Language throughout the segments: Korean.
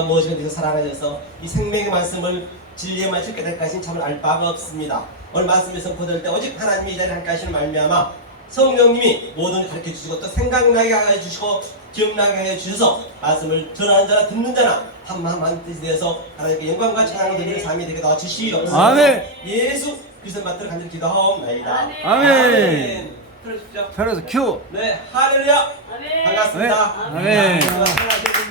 무엇이 어디서 살아가셔서 이 생명의 말씀을 진리의 말씀 깨닫까지는 참을 알 바가 없습니다. 오늘 말씀에 선포될 때 오직 하나님이 이 자리에 함께 하시는 말미암아 성령님이 모든 가르쳐 주시고 또 생각나게 해 주시고 기억나게 해 주셔서 말씀을 전하는 자나 듣는 자나 한마음한 뜻이 되어서 하나님께 영광과 찬양을 드리는 삶이 되게 도와 주시옵소서. 아멘. 예수 그리스도 맡들어 간절히 기도하옵나이다. 아멘. 들어주십시오. 그래서 큐. 네, 할렐루야. 아멘. 반갑습니다. 아멘. 아멘.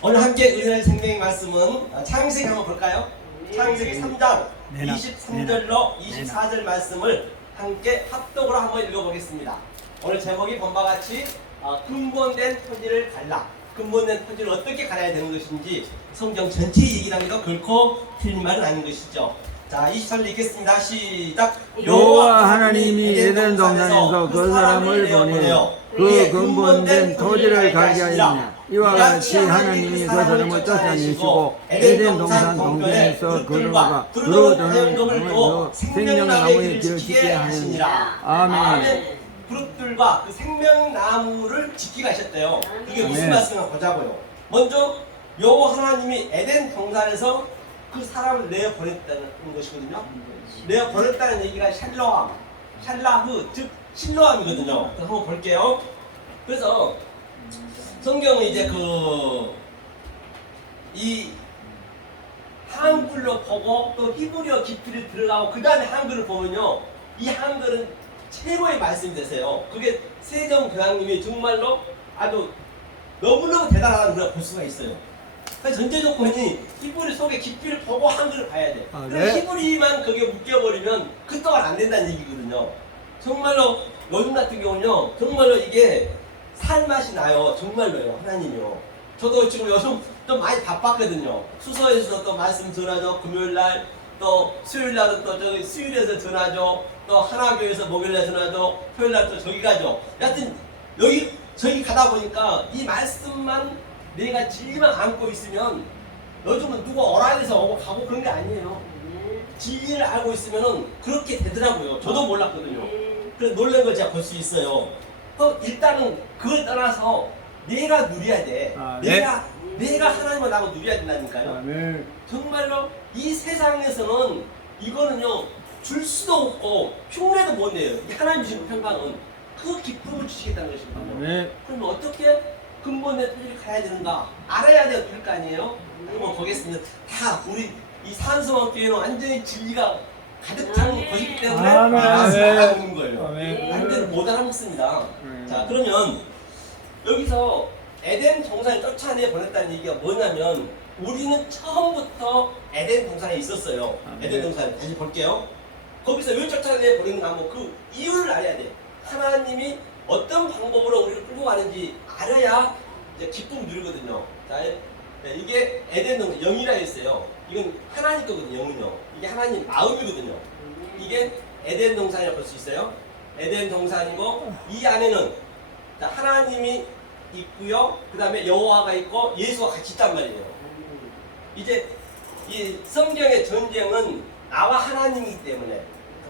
오늘 함께 은혜의 생명의 말씀은 창세기 한번 볼까요? 창세기 3장 네나, 23절로 네나. 24절 말씀을 함께 합독으로 한번 읽어보겠습니다. 오늘 제목이 본바 같이 어, 근본된 토지를 갈라 근본된 토지를 어떻게 갈아야 되는 것인지 성경 전체 얘기를 합니다. 결코 틀린 말은 아닌 것이죠. 자, 24절 읽겠습니다. 시작. 여호와 하나님이 에덴 동산에서 그 사람을 보내어 그 근본된 토지를 가게 하였느냐 이와 같이 하나님이 그 사람을 쫓아내시고 에덴 동산 동편에서 그루가 그루저는 나무에 생명나무의 길을 짓게 하느니라 아멘 그룹들과 그 생명나무를 지키게 하셨대요. 그게 무슨 아멘. 말씀인가 보자고요. 먼저 여호와 하나님이 에덴 동산에서 그 사람을 내어 보냈다는 것이거든요. 내어 보냈다는 얘기가 샬로함, 샬라흐 즉 신로함이거든요. 한번 볼게요. 그래서 성경은 이제 그 이 한글로 보고 또 히브리어 깊이를 들어가고 그 다음에 한글을 보면요 이 한글은 최고의 말씀이 되세요. 그게 세종 교황님이 정말로 아주 너무너무 대단하다는 걸 볼 수가 있어요. 그래서 전제 조건이 히브리 속의 깊이를 보고 한글을 봐야 돼 아, 그래서 네. 히브리만 거기에 묶여버리면 그 동안 안 된다는 얘기거든요. 정말로 요즘 같은 경우는요 정말로 이게 살맛이 나요. 정말로요. 하나님이요. 저도 지금 요즘 좀 많이 바빴거든요. 수서에서 또 말씀 전하죠. 금요일 날 또 수요일 날은 또 저기 수요일에서 전하죠. 또 하나교에서 목요일날 전하죠. 토요일 날 또 저기 가죠. 여하튼 여기 저기 가다 보니까 이 말씀만 내가 진리만 안고 있으면 요즘은 누가 어라에서 오고 가고 그런 게 아니에요. 진리를 알고 있으면은 그렇게 되더라고요. 저도 몰랐거든요. 그래서 놀란 걸 제가 볼 수 있어요. 또 일단은 그걸 떠나서 내가 누려야 돼. 아, 네. 내가 내가 하나님을 나고 누려야 된다니까요. 아멘 정말로 이 세상에서는 이거는요 줄 수도 없고 흉내도 못 내요. 이 하나님 주신 평강은 그 기쁨을 주시겠다는 것입니다. 아멘 그럼 어떻게 근본의 토지를 가야 되는가 알아야 될거 아니에요? 한번 보겠습니다. 다 우리 이 산소학교에는 완전히 진리가 가득 찬 아멘. 것이기 때문에 아멘. 말씀을 알아보는 거예요. 아멘 반대로 못 알아먹습니다. 음. 자 그러면 여기서 에덴 동산에 쫓아내 보냈다는 얘기가 뭐냐면 우리는 처음부터 에덴 동산에 있었어요. 아, 에덴 네. 동산에 다시 볼게요. 거기서 왜 쫓아내 보냈는가 하면 그 이유를 알아야 돼. 하나님이 어떤 방법으로 우리를 끌고 가는지 알아야 이제 기쁨 누리거든요. 자, 네, 이게 에덴 동산 영이라 했어요. 이건 하나님 거거든요. 영은요. 이게 하나님 마음이거든요. 이게 에덴 동산이라고 볼 수 있어요. 에덴 동산이고 이 안에는 자, 하나님이 있고요. 그 다음에 여호와가 있고 예수가 같이 있단 말이에요. 이제 이 성경의 전쟁은 나와 하나님이기 때문에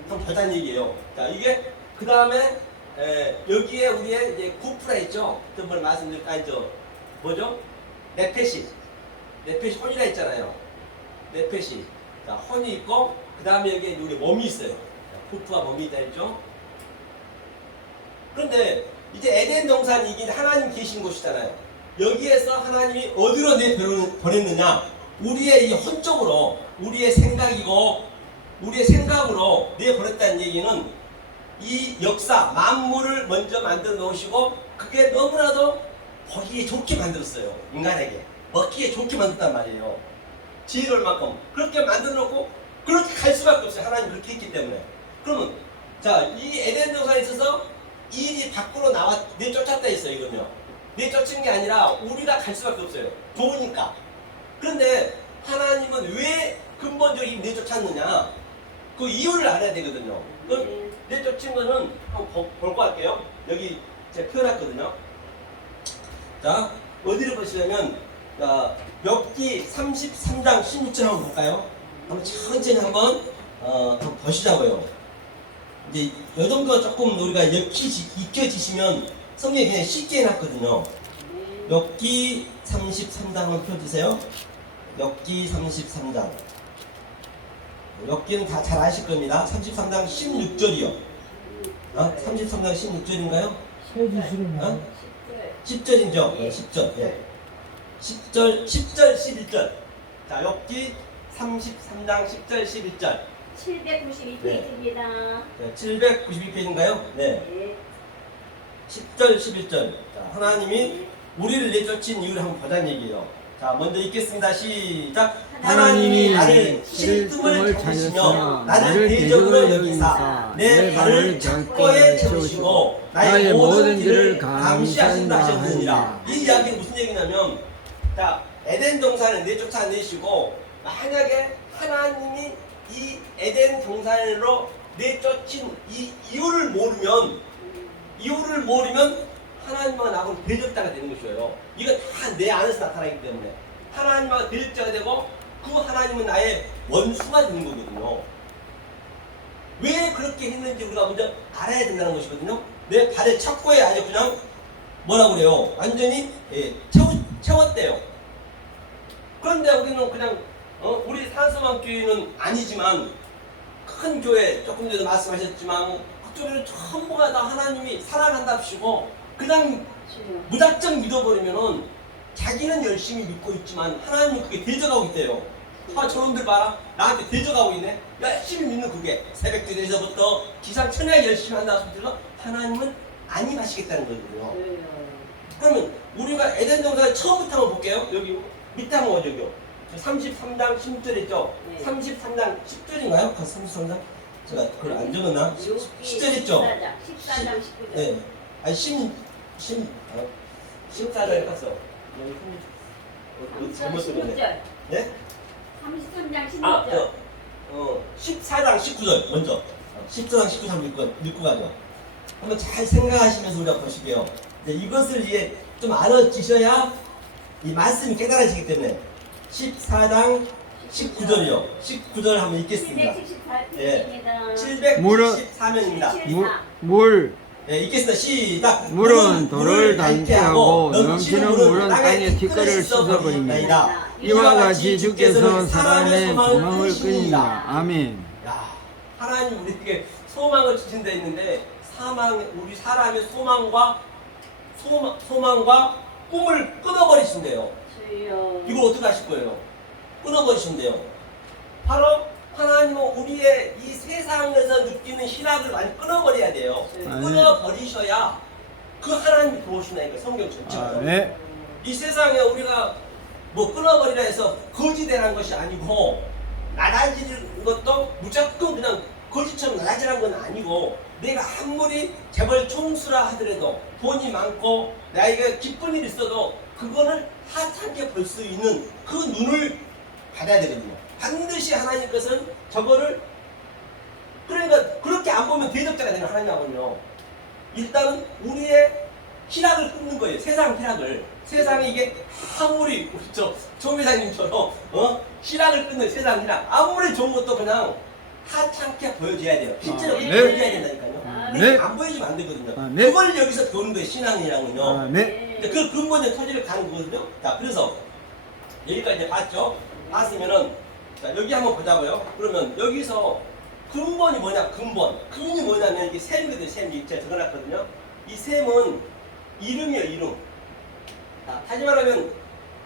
좀 더단 얘기예요. 자, 이게 그 다음에 여기에 우리의 이제 구프라 있죠. 한번 말씀드릴까 이죠 뭐죠? 네페시. 네페시 혼이라 있잖아요. 네페시. 자, 혼이 있고 그 다음에 여기 우리 몸이 있어요. 구프와 몸이 있다 했죠. 그런데 이제 에덴 동산이 이게 하나님 계신 곳이잖아요. 여기에서 하나님이 어디로 내 보냈느냐? 우리의 이 혼적으로 우리의 생각이고 우리의 생각으로 내 보냈다는 얘기는 이 역사 만물을 먼저 만들어 놓으시고 그게 너무나도 보기에 좋게 만들었어요. 인간에게 먹기에 좋게 만들었단 말이에요. 지혜로울 만큼 그렇게 만들어 놓고 그렇게 갈 수밖에 없어요. 하나님 그렇게 했기 때문에. 그러면 자, 이 에덴 동산에 있어서 일이 밖으로 나와 내쫓았다 했어요. 이건요. 내 쫓은 게 아니라 우리가 갈 수밖에 없어요. 좋으니까. 그런데 하나님은 왜 근본적인 내쫓았느냐? 그 이유를 알아야 되거든요. 그럼 내 쫓은 거는 한번 볼거 할게요. 여기 제가 표현했거든요. 자, 어디를 보시려면 자, 엽기 33장 16절 한번 볼까요? 한번 천천히 한번 어, 한번 보시자고요. 이제 이 정도가 조금 우리가 익혀지, 익혀지시면 성경이 그냥 쉽게 해놨거든요. 네. 엽기 33장 한번 펴주세요. 엽기 33장. 엽기는 다 잘 아실 겁니다. 33장 16절이요. 어? 33장 16절인가요? 세주시는 어? 10절이죠. 네, 10절. 예. 10절, 10절, 11절. 자, 엽기 33장 10절, 11절. 792페이지입니다. 네, 792페이지인가요? 네. 네. 10절, 11절. 자, 하나님이 우리를 내쫓은 이유를 한번 보자는 얘기예요. 자, 먼저 읽겠습니다. 시작. 하나님이 나를 실tum을 찾으시며 나를 대적으로 여기사 내 발을 적거에 세우시고 나의 모든 길을 감시하신다 하셨느니라. 이 이야기는 무슨 얘기냐면, 자, 에덴 동산을 내쫓아내시고 만약에 하나님이 이 에덴 동산으로 내쫓은 이 이유를 모르면 이유를 모르면 하나님과 나하고 대적자가 되는 것이에요. 이거 다 내 안에서 나타나기 때문에 하나님과 대적자가 되고 그 하나님은 나의 원수가 되는 거거든요. 왜 그렇게 했는지 우리가 먼저 알아야 된다는 것이거든요. 내 발의 척고에 아주 그냥 뭐라 그래요? 완전히 예, 채워, 채웠대요. 그런데 우리는 그냥 어, 우리 산소만 교회는 아니지만 큰 교회 조금 전에 말씀하셨지만 그쪽에는 전부가 다 하나님이 사랑한답시고 그냥 무작정 믿어버리면은 자기는 열심히 믿고 있지만 하나님은 그게 대적하고 있대요. 아 저놈들 봐라 나한테 대적하고 있네. 열심히 믿는 그게 새벽들에서부터 기상 천외 열심히 한다 소리가 하나님은 안 임하시겠다는 거거든요. 그러면 우리가 에덴 동산을 처음부터 한번 볼게요. 여기 밑에 한번 여기요. 33장 10절 있죠? 네. 33장 10절인가요? 그 33장? 제가 그걸 안 적었나? 10 절 있죠? 14장, 14장 19절. 네. 아니 10, 10, 어, 14절 갔어. 여기 어, 어, 잘못. 16절. 네? 33장 16절. 아, 저, 어, 14장 19절 먼저. 어, 14장 19절 한번 읽고, 읽고 가죠. 한번 잘 생각하시면서 우리가 보시게요. 네, 이것을 이제 좀 알아지셔야 이 말씀이 깨달아지기 때문에 14장 19절이요. 19절 한번 읽겠습니다. 774페이지입니다. 물은- 774면입니다. 물, 물 네, 읽겠습니다. 시작. 물은 돌을 닳게 하고 넘치는 물은 땅에 티끌을 씻어버립니다. 이와 같이 주께서 사람의 소망을 끊이라. 아멘. 야, 하나님 우리에게 소망을 주신 데 있는데 사망 우리 사람의 소망과 소망, 소망과 꿈을 끊어버리신대요. 주여. 이걸 어떻게 하실 거예요? 끊어버리신대요. 바로 하나님은 우리의 이 세상에서 느끼는 희락을 많이 끊어버려야 돼요. 아멘. 끊어버리셔야 그 하나님이 들어오시나니까 성경 전체가. 아, 네. 이 세상에 우리가 뭐 끊어버리라 해서 거지되는 것이 아니고 나라지는 것도 무조건 그냥 거지처럼 나라지란 건 아니고 내가 아무리 재벌 총수라 하더라도 돈이 많고 나에게 기쁜 일 있어도 그거를 하찮게 볼 수 있는 그 눈을 받아야 되거든요. 반드시 하나님 것은 저거를 그러니까 그렇게 안 보면 대적자가 되는 하나님하고요. 일단은 우리의 희락을 끊는 거예요. 세상 희락을. 세상에 이게 아무리 우리 저 조회장님처럼 어 희락을 끊는 세상 희락 아무리 좋은 것도 그냥 하찮게 보여줘야 돼요. 실제로 아, 네. 보여줘야 된다니까요. 네. 안 보여주면 안 되거든요. 아, 네. 그걸 여기서 배우는 거예요. 신앙이랑은요. 아, 네. 근데 그 근본의 토지를 가는 거거든요. 자, 그래서 여기까지 이제 봤죠? 봤으면은 자, 여기 한번 보자고요. 그러면 여기서 근본이 뭐냐? 근본. 근이 뭐냐면 이게 셈이거든요. 셈. 제가 적어놨거든요. 이 셈은 이름이에요. 이름. 자, 다시 말하면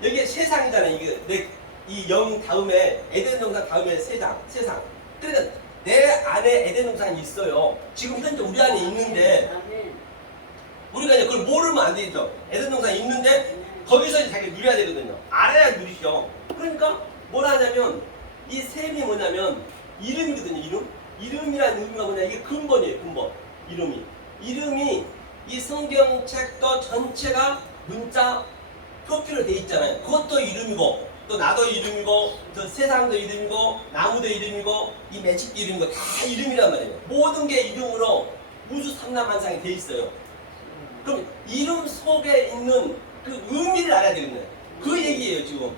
여기에 세상이잖아요. 이게 내 이 영 다음에 에덴 동산 다음에 세상, 세상. 그러니까 내 안에 에덴 동산이 있어요. 지금 현재 우리 안에 있는데. 우리가 이제 그걸 모르면 안 되죠. 에덴 동산이 있는데 거기서 이제 자기가 누려야 되거든요. 알아야 누리죠. 그러니까 뭘 하냐면 이 셈이 뭐냐면 이름이거든요. 이름. 이름이라는 의미가 뭐냐 이게 근본이에요. 근본. 이름이. 이름이 이 성경책도 전체가 문자 표기로 돼 있잖아요. 그것도 이름이고 또 나도 이름이고 또 세상도 이름이고 나무도 이름이고 이 매직도 이름이고 다 이름이란 말이에요. 모든 게 이름으로 우주 삼라만상이 돼 있어요. 그럼 이름 속에 있는 그 의미를 알아야 되겠네요. 그 얘기예요 지금.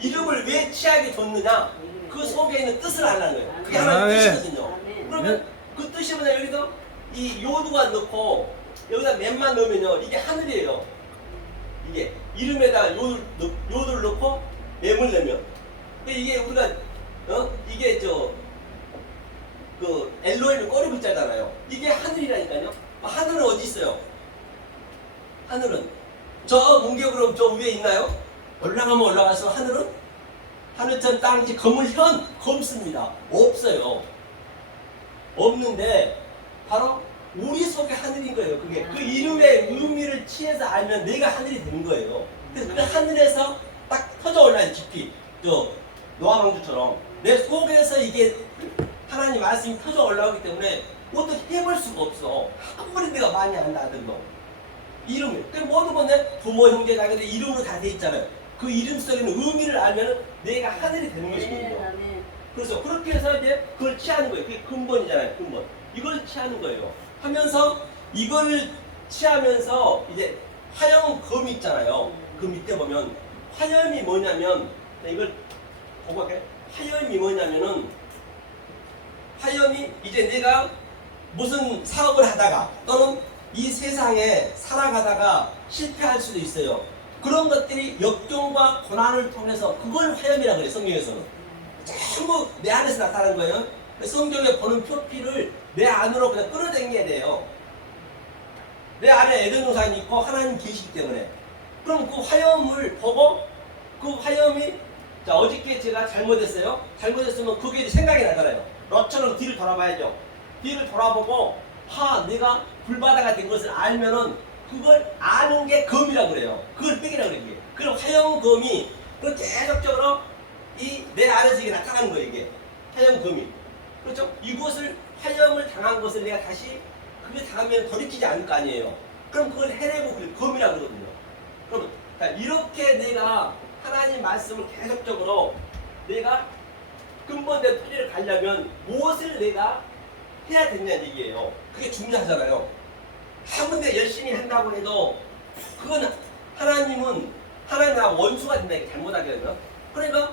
이름을 왜 취하게 줬느냐? 그 속에 있는 뜻을 알라는 거예요. 그게 하나의. 뜻이거든요. 그러면 그 뜻이 뭐냐? 여기서 이 요두가 넣고 여기다 맨만 넣으면요 이게 하늘이에요. 이게 이름에다가 요들, 넣- 요들 넣고 M을 내면 근데 이게 우리가 어 이게 저 그 엘로에는 꼬리 붙자잖아요. 이게 하늘이라니까요. 하늘은 어디 있어요? 하늘은 저 문격으로 저 위에 있나요? 올라가면 올라가서 하늘은 하늘천 땅지 검을현 검습니다. 없어요. 없는데 바로 우리 속에 하늘인 거예요. 그게 그 이름의 의미를 취해서 알면 내가 하늘이 되는 거예요. 그래서 그 하늘에서 딱 터져 올라온 깊이 저 노아방주처럼 내 속에서 이게 하나님 말씀이 터져 올라오기 때문에 어떻게 해볼 수가 없어. 아무리 내가 많이 안다 하더라도 이름을. 그 모든 건내 부모 형제 자녀들 이름으로 다 돼 있잖아요. 그 이름 속에는 의미를 알면 내가 하늘이 되는 네, 것이거든요. 그래서 그렇게 해서 이제 그걸 취하는 거예요. 그게 근본이잖아요. 근본. 이걸 취하는 거예요. 하면서 이걸 취하면서 이제 화염 검이 있잖아요. 그 밑에 보면 화염이 뭐냐면 이걸 보고 할게요. 화염이 뭐냐면은 화염이 이제 내가 무슨 사업을 하다가 또는 이 세상에 살아가다가 실패할 수도 있어요. 그런 것들이 역경과 고난을 통해서 그걸 화염이라고 그래요. 성경에서는. 전부 내 안에서 나타나는 거예요. 성경에 보는 표피를 내 안으로 그냥 끌어당겨야 돼요. 내 안에 에덴 동산이 있고 하나님 계시기 때문에. 그럼 그 화염을 보고 그 화염이 자 어저께 제가 잘못했어요. 잘못했으면 그게 생각이 나잖아요. 너처럼 뒤를 돌아봐야죠. 뒤를 돌아보고 하 내가 불바다가 된 것을 알면은 그걸 아는 게 검이라고 그래요. 그걸 빼기라고 그래요. 그럼 화염 검이 그 계속적으로 이 내 안에서 이게 나타나는 거예요. 이게 화염 검이. 그렇죠? 이것을 화염을 당한 것을 내가 다시 그게 당하면 돌이키지 않을 거 아니에요. 그럼 그걸 해내고 그걸 검이라고 그러거든요. 그러면 자, 이렇게 내가 하나님 말씀을 계속적으로 내가 근본된 토지를 가려면 무엇을 내가 해야 되냐는 얘기예요. 그게 중요하잖아요. 아무데 열심히 한다고 해도 그건 하나님은 하나님과 원수가 된다 이게 잘못하게 되면 그러니까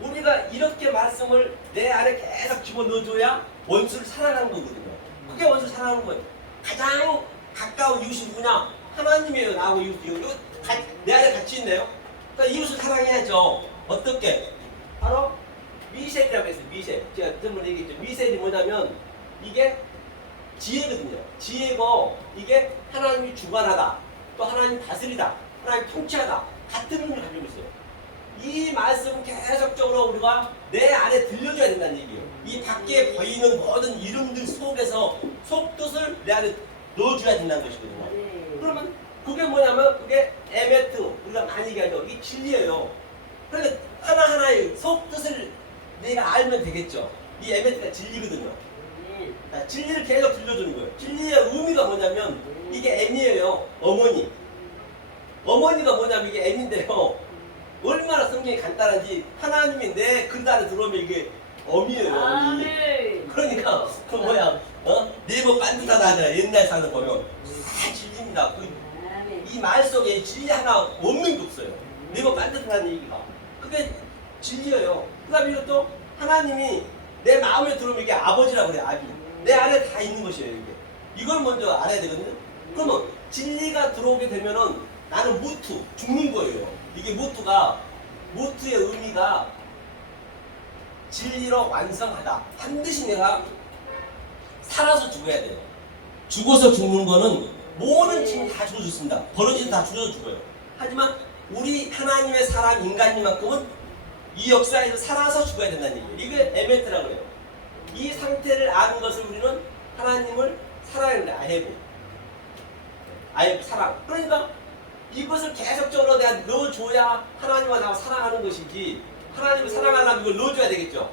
우리가 이렇게 말씀을 내 안에 계속 집어넣어줘야 원수를 사랑하는 거거든요. 그게 원수를 사랑하는 거예요. 가장 가까운 이웃이 누구냐? 하나님이에요. 나하고 이웃, 이웃. 이거 가- 내 안에 같이 있네요. 그러니까 이웃을 사랑해야죠. 어떻게? 바로 미셀이라고 했어요. 미셀. 제가 전번 얘기했죠. 미셀이 뭐냐면 이게 지혜거든요. 지혜고 이게 하나님이 주관하다. 또 하나님 다스리다. 하나님 통치하다. 같은 의미를 가지고 있어요. 이 말씀은 계속적으로 우리가 내 안에 들려줘야 된다는 얘기예요. 이 밖에 보이는 모든 이름들 속에서 속뜻을 내 안에 넣어줘야 된다는 것이거든요. 네. 그러면 그게 뭐냐면 그게 에메트 우리가 많이 얘기하죠. 이게 진리예요. 그러니까 하나하나의 속뜻을 내가 알면 되겠죠. 이 에메트가 진리거든요. 네. 자, 진리를 계속 들려주는 거예요. 진리의 의미가 뭐냐면 이게 M이에요. 어머니. 어머니가 뭐냐면 이게 M인데요. 얼마나 성경이 간단한지 하나님이 내글 안에 들어오면 이게 엄이에요. 엄이. 아멘. 그러니까 그 뭐야 어? 네버 빤듯하다 하잖아 옛날 사는 보면 다 진리입니다. 그. 이 말 속에 진리 하나 없는 게 없어요. 네가 만든다는 얘기가. 그게 진리예요. 그 다음에 이것도 하나님이 내 마음에 들어오면 이게 아버지라고 그래, 아비. 내 안에 다 있는 것이에요, 이게. 이걸 먼저 알아야 되거든요. 그러면 진리가 들어오게 되면은 나는 무투, 죽는 거예요. 이게 무투가, 무투의 의미가 진리로 완성하다. 반드시 내가 살아서 죽어야 돼요. 죽어서 죽는 거는 모든 친구 다 죽어 죽습니다. 버러지도 다 죽어서 죽어요. 하지만 우리 하나님의 사람 인간이만큼은 이 역사에서 살아서 죽어야 된다는 얘기예요. 이게 에메트라고 그래요. 이 상태를 아는 것을 우리는 하나님을 사랑하는 아해고 아예 사랑. 그러니까 이것을 계속적으로 내가 넣어줘야 하나님과 나와 사랑하는 것이지 하나님을 사랑하려면 이걸 넣어줘야 되겠죠.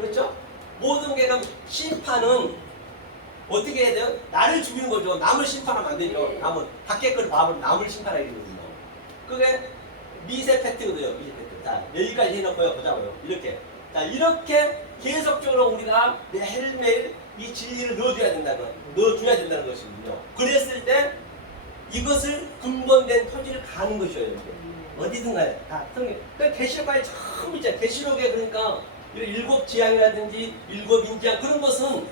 그렇죠? 모든 게 그럼 심판은 어떻게 해야 돼요? 나를 죽이는 거죠. 남을 심판하면 안 되죠. 네. 남은 밖에 걸 봐버리면 남을 심판하게 되거든요. 그게 미세 팩트거든요. 미세 팩트. 자 여기까지 해놓고요. 보자고요. 이렇게. 자 이렇게 계속적으로 우리가 매일매일 이 진리를 넣어줘야 된다는 넣어줘야 된다는 것이거든요. 그랬을 때 이것을 근본된 토지를 가는 것이에요. 어디든 간에 다 성경. 그 계시록까지 처음 있잖아요. 계시록에 그러니까 이런 일곱 지향이라든지 일곱 인지향 그런 것은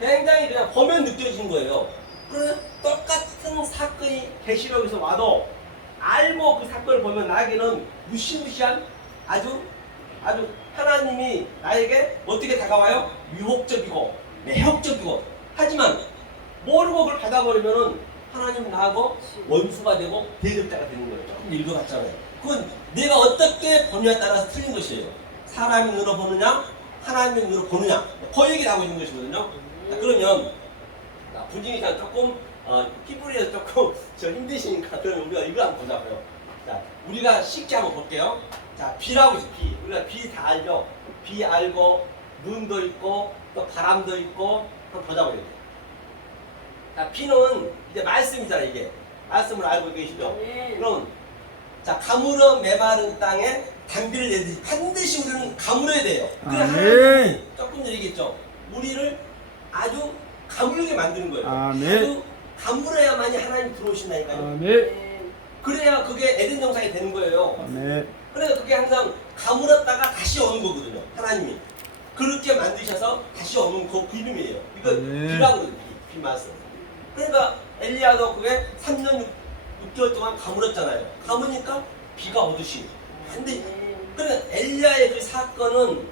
굉장히 그냥 보면 느껴지는 거예요. 그러면 똑같은 사건이 계시록에서 와도 알고 그 사건을 보면 나에게는 무시무시한 아주 아주 하나님이 나에게 어떻게 다가와요? 유혹적이고 매혹적이고 하지만 모르고 그걸 받아버리면은 하나님 나하고 원수가 되고 대적자가 되는 거예요. 조금 읽어봤잖아요. 그건 내가 어떻게 보느냐에 따라서 틀린 것이에요. 사람의 눈으로 보느냐, 하나님의 눈으로 보느냐. 그 얘기를 하고 있는 것이거든요. 자, 그러면 자, 분위기가 조금 어, 히브리에서 조금 저 힘드시니까 그러면 우리가 이거 한번 보자고요. 자, 우리가 쉽게 한번 볼게요. 자, 비라고 있어, 비. 우리가 비 다 알죠? 비 알고, 눈도 있고, 또 바람도 있고, 한번 보자고요. 자, 비는 이제 말씀이잖아요, 이게. 말씀을 알고 계시죠? 네. 그럼, 자, 가물어 메마른 땅에 단비를 내듯이 반드시 우리는 가물어야 돼요. 그래, 아멘. 하나님이 조금 전에 얘기했죠. 우리를 아주 가물게 만드는 거예요. 아멘. 아주 가물어야만이 하나님 들어오신다니까요. 아멘. 네. 그래야 그게 에덴 영상이 되는 거예요. 아멘. 그래서 그게 항상 가물었다가 다시 오는 거거든요. 하나님이. 그렇게 만드셔서 다시 오는 그 이름이에요. 이거 네. 비라고 그래요. 비, 비 말씀. 그러니까 엘리야도 그게 3년 6, 개월 동안 가물었잖아요. 가무니까 비가 오듯이. 근데 네. 그러면 엘리야의 그 사건은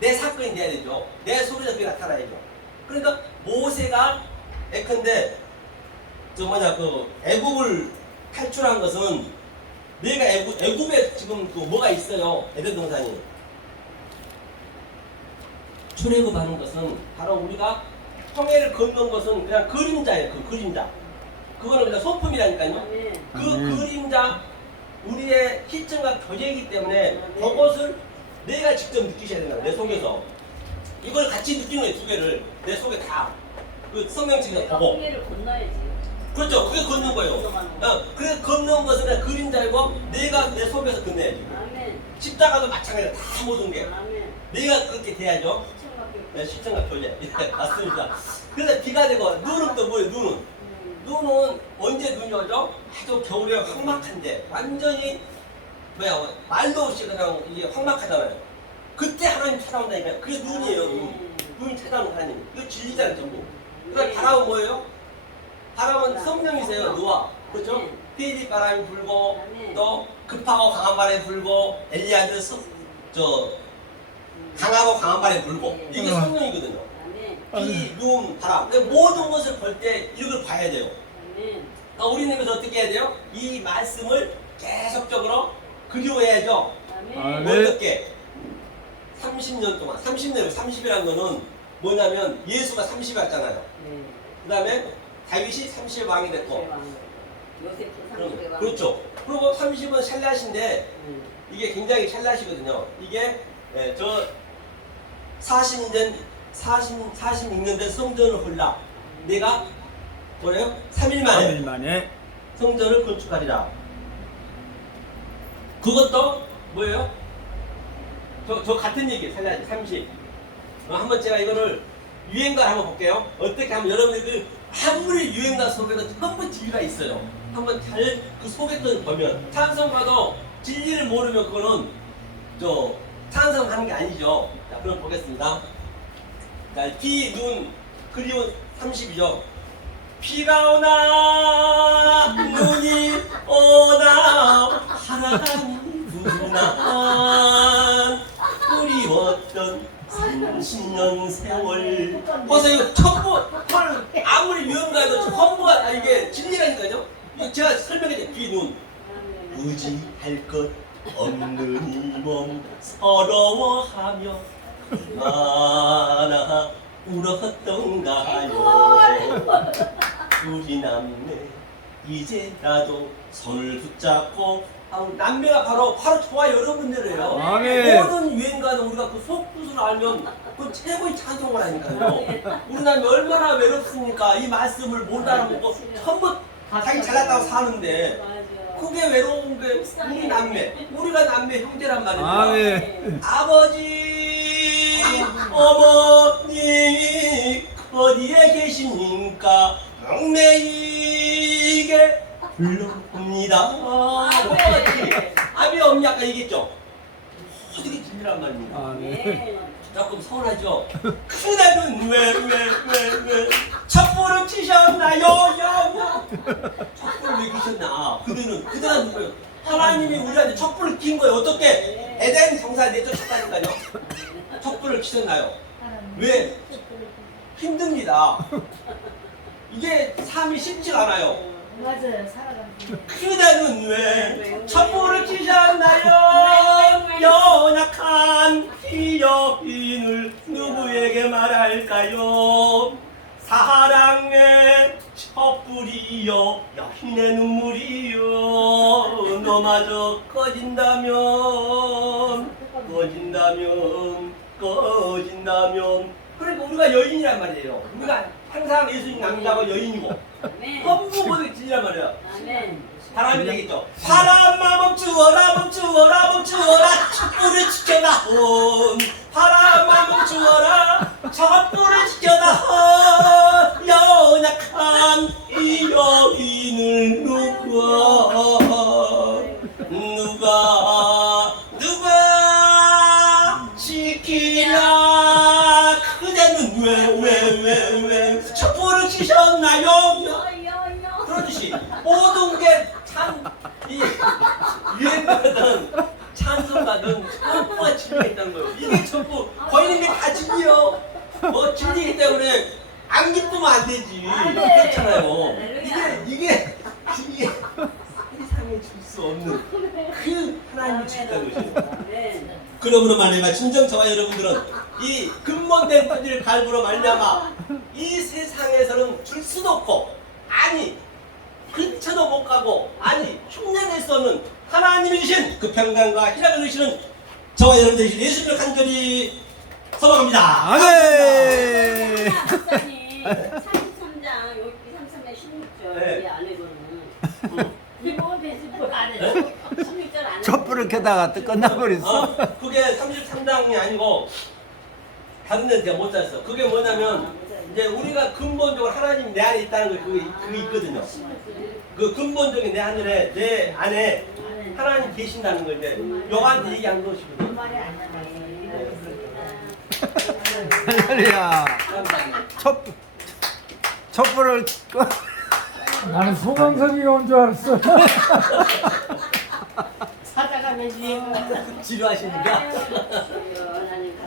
내 사건이 돼야 되죠. 내 속에서 그게 나타나야죠. 그러니까 모세가 예컨대 저 뭐냐 그 애굽을 탈출한 것은 내가 애굽 애굽에 지금 그 뭐가 있어요. 에덴 동산이 출애굽하는 것은 바로 우리가 홍해를 건넌 것은 그냥 그림자예요. 그 그림자. 그거는 그냥 소품이라니까요. 네. 그 아멘. 그림자 우리의 시점과 교제이기 때문에 네. 그것을 내가 직접 느끼셔야 된다. 내 속에서 이걸 같이 느끼는. 두 개를 내 속에 다그 내가 보고 홍해를 건너야지. 그렇죠. 그게 걷는 거예요. 어, 그래 걷는 것은 그냥 그림자이고 내가 내 속에서 건너야지. 아멘. 십자가도 마찬가지야. 다 모든 게 아멘. 내가 그렇게 돼야죠. 시청각교. 네, 시청과 교제. 예, 맞습니다. 그래서 비가 되고 눈은 또 뭐예요? 눈은 음. 눈은 언제 눈이 오죠? 아주 겨울에 황막한데 완전히 뭐야 말도 없이 그냥 이게 황막하잖아요. 그때 하나님 찾아온다니까요. 그게 눈이에요. 눈. 눈이 찾아오는 하나님. 이거 진리잖아요, 전부. 그러니까 바람은 뭐예요? 바람은 성령이세요, 노아. 그렇죠? 네. 피리 바람이 불고 네. 또 급하고 강한 바람이 불고 엘리야드 성- 저 강하고 강한 바람이 불고 이게 음. 성령이거든요. 비, 눈, 바람. 그러니까 모든 것을 볼 때 이걸 봐야 돼요. 그러니까 우리는 그래서 어떻게 해야 돼요? 이 말씀을 계속적으로 그리워해야죠. 어떻게? 30년 동안, 30년, 30이라는 거는 뭐냐면 예수가 30이 왔잖아요. 네. 그 다음에 다윗이 30의 왕이 됐고. 요셉 그럼, 상수의 왕. 그렇죠. 그리고 30은 샬라신데 음. 이게 굉장히 샬라시거든요. 이게 예, 저 40년, 40, 46년 된 성전을 홀라. 내가 뭐래요? 3일 만에 아멘 만에 성전을 건축하리라. 그것도 뭐예요? 저, 저 같은 얘기예요. 살려야지. 30. 어, 한번 제가 이거를 유행가를 한번 볼게요. 어떻게 하면 여러분들 그 아무리 유행가 속에도 전부 진리가 있어요. 한번 잘 그 속에 걸 보면 찬송가도 진리를 모르면 그거는 저 찬송하는 게 아니죠. 자, 그럼 보겠습니다. 자, 비, 눈, 그리운 30이죠. 비가 오나 눈이 오나 하나님 누나 그리웠던 30년 세월. 벌써 이거 헐, 아무리 유형가도 전부가 다 이게 진리라니까요. 이거 제가 설명해 비눈. 아멘. 의지할 것 없는 이몸 서러워하며 하나 울었던가요. 우리 남매 이제라도 손을 붙잡고 남매가 바로 바로 저와 여러분들이에요. 아멘. 모든 유행가는 우리가 그 속뜻을 알면 그 최고의 찬송을 하니까요. 우리 남매 얼마나 외롭습니까? 이 말씀을 못 알아보고 전부 자기 잘났다고 사는데. 그게 외로운 게 우리 남매. 우리가 남매 형제란 말입니다. 아멘. 아버지 어머니 어디에 계십니까? 동네이게 불러옵니다 아멘. 아비 없니 아까 얘기했죠 어떻게 진리란 말입니다. 아, 네. 네. 조금 서운하죠? 그대는 왜, 왜, 왜, 왜, 촛불을 치셨나요? 야, 야. 촛불을 왜 키셨나? 그대는, 그대는 누구예요? 하나님이 우리한테 촛불을 킨 거예요. 어떻게? 에덴 동산 내쫓았다니까요. 촛불을 키셨나요? 왜? 힘듭니다. 이게 삶이 쉽지가 않아요. 맞아요. 살아가는 그대는 왜 촛불을 치셨나요? 연약한 이 여인을 누구에게 말할까요? 사랑의 촛불이여 여인의 눈물이여 너마저 꺼진다면 꺼진다면 꺼진다면 그러니까 우리가 여인이란 말이에요 우리가 항상 예수님 남자고 여인이고. 전부 모두 진리란 말이야. 바람이 되겠죠. 바람아 멈추어라 멈추어라 멈추어라. 촛불을 지켜라 온 바람아 멈추어라. 촛불을 지켜라 온 연약한 이 여인을 누가 모든 게참이 유행가든 찬송가든 촛불과 진리가 있다는 거예요. 이게 전부 이게 다 진리요. 뭐 진리이기 때문에 안 기쁘면 안 되지. 그렇잖아요. 이게 이게 이게 세상에 줄 수 없는 그 하나님이 주셨다는 것이에요. 아멘. 그러므로 말미암아 진정 저와 여러분들은 이 근본된 토지를 갈부로 말미암아 이 세상에서는 줄 수도 없고 아니 근처도 못 가고 아니 흉내낼 수 없는 하나님이 주신 그 평강과 희락을 주시는 저와 여러분들이 주신 예수님을 간절히 소망합니다. 아멘. 목사님 33장 여기 33장 16절 네. 이 안에서는 기본 배신부 안 해. 16절 안에 촛불을 켜다가 또 끝나버렸어. 어, 그게 33장이 아니고 다른 데는 제가 못 찾았어. 그게 뭐냐면 이제 우리가 근본적으로 하나님 내 안에 있다는 거 그게, 그게 있거든요. 그 근본적인 내 하늘에 내 안에 하나님 계신다는 걸 이제 요한테 얘기한 것이거든요. 할렐루야. 촛 촛불을 꺼. 나는 소방서기가 온 줄 알았어. 사자가 매지. 지루하시니까. 주여